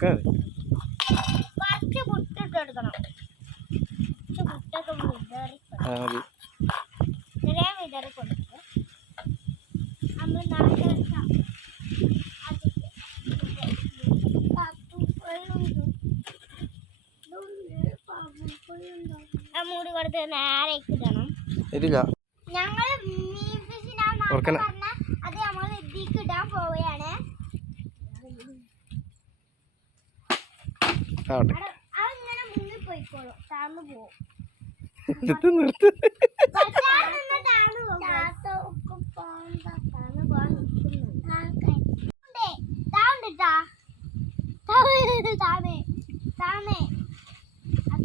കുറച്ച് പുട്ടിട്ട് എടുക്കണം. പുട്ടൊക്കെ വിതറി കൊടുക്കുക. നമ്മൾ മൂടി കൊടുത്ത് നേരെ ഇടണം. ഞങ്ങൾ മീൻ ഫിഷിനാണ് പറഞ്ഞ അത് നമ്മൾ ഇതിലേക്ക് ഇടാൻ പോവുകയാണ്. അതിങ്ങനെ മുന്നിൽ പോയിക്കോളും, താഴ്ന്നു പോവും.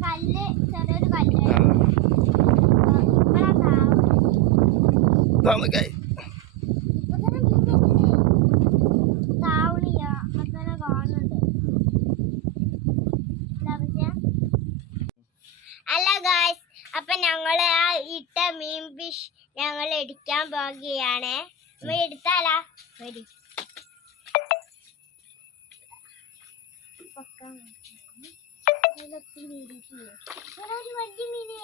കല്ല് ചെറിയൊരു കല്ല് താവണിയ അങ്ങനെ കാണുന്നുണ്ട്. അല്ല ഗായ്സ്, അപ്പൊ ഞങ്ങള് ആ ഇട്ട മീൻ ഫിഷ് ഞങ്ങൾ എടുക്കാൻ പോകുകയാണ്. നമ്മൾ എടുത്താലാ വരി വലിയ മീന്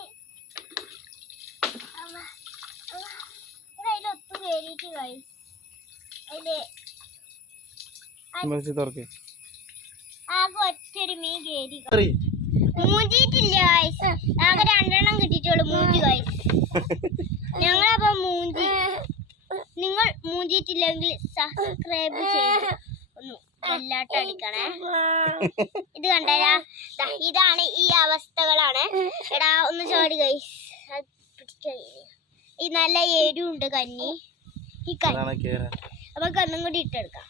അതിലൊത്തു കയറിയിട്ട് ഗായ്സ്. അതില് ആകെ ഒറ്റൊരു മീൻ കയറി. മൂഞ്ചിട്ടില്ല ഗായ്സ്, ആകെ 2 എണ്ണം കിട്ടിയിട്ടുള്ളൂ മൂഞ്ചി ഗായ്സ്. ഞങ്ങളപ്പോ മൂഞ്ചി. നിങ്ങൾ മൂഞ്ചിട്ടില്ലെങ്കിൽ സബ്സ്ക്രൈബ് ചെയ്ത് ഒന്ന് അടിക്കണേ. ഇത് കണ്ടാ, ഇതാണ് ഈ അവസ്ഥകളാണ്. എടാ ഒന്ന് ചോടി ഗൈസ്, ഈ നല്ല എരിവുണ്ട് കഞ്ഞി. ഈ കഞ്ഞി നമുക്ക് ഒന്നും കൂടി ഇട്ടെടുക്കാം.